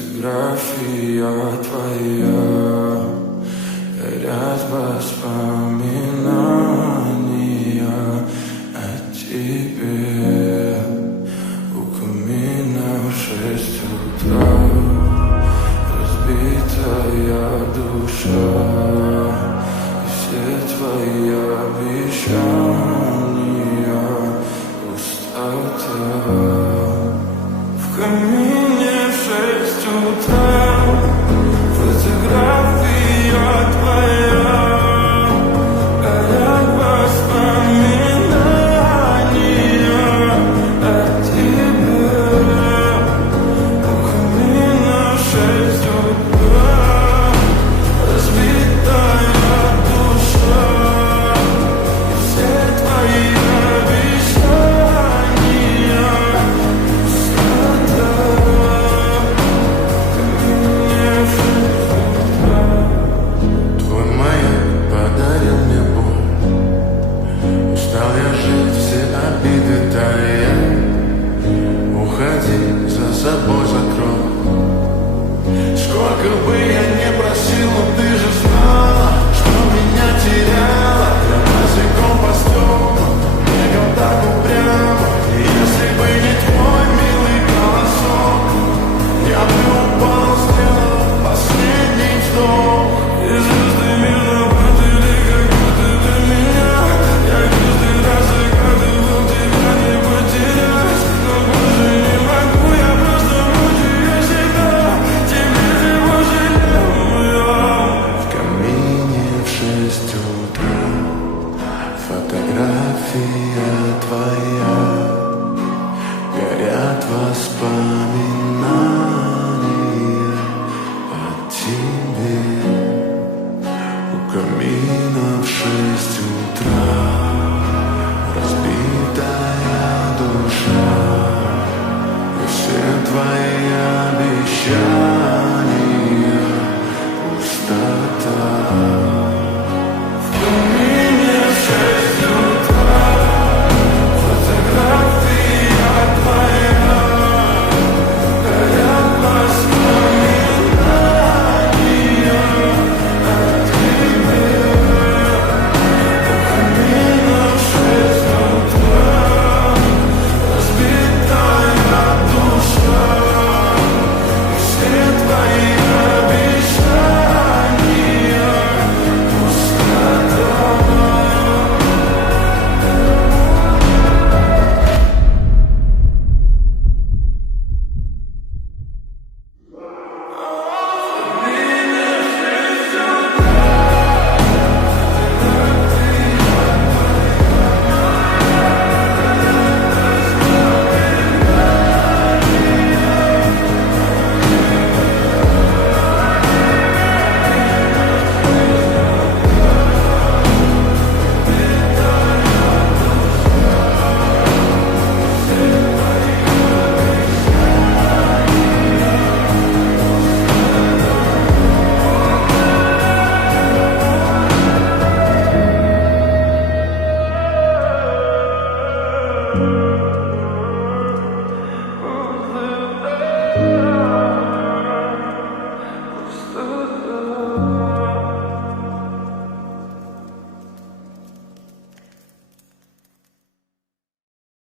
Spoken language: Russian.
Фотография твоя, горят воспоминания о тебе. У камина в 6 утра, разбитая душа, и все твои обещания пустота. В камине в 6 утра, фотография твоя, горят воспоминания о тебе. У камина в 6 утра, разбитая душа, и все твои обещания пустота. Твой маяк подарил мне боль. Устал я жить, все обиды тая. Уходи, за собой закрой. Сколько бы я не просил, но ты же знала, что меня теряла. Я босиком по стеклам, бегал так упрямо. И если бы не твой милый голосок, я бы упал, сделал последний вздох. И звезды мира падали, как будто до меня. Я каждый раз загадывал тебя не потерять, но больше не могу, я просто мучаюсь себя. Теперь его жалею я. В камине в 6 утра, фотография твоя, горят воспоминания о тебе. У камина в 6 утра, разбитая душа, и все твои обещания